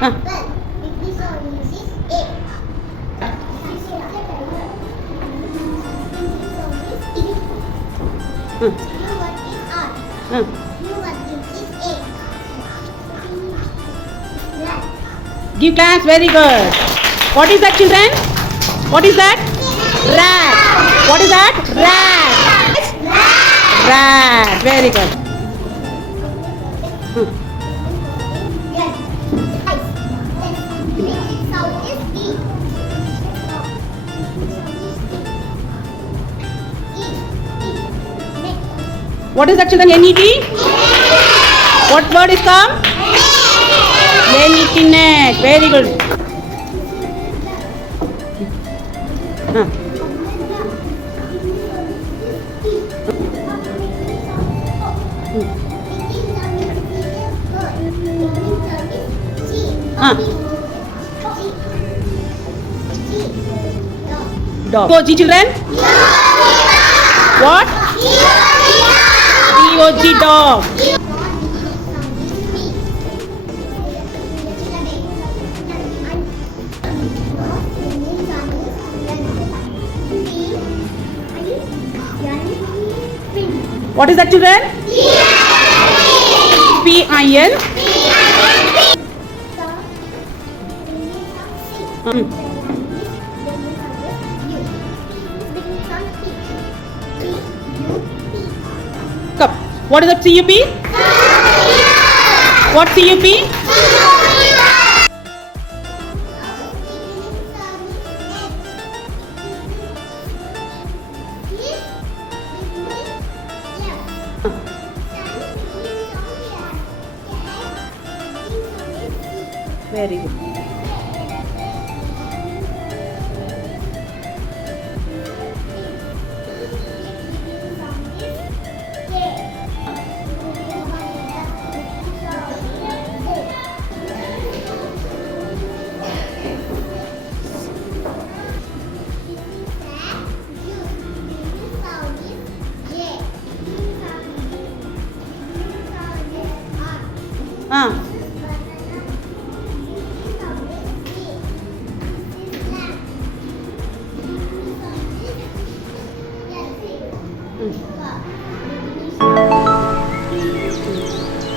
Ah. Give claps, very good. What is that, children? What is that? Rat. What is that? Rat. Rat. Very good. What is that, children? N-E-T? What word is come? N-E-T, net. Very good. Dog. G, children? What? D-O-G, dog. What is that, children? P-I-N. Cup. What is that, C-U-P? What C-U-P? Very good.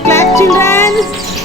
Clap, children.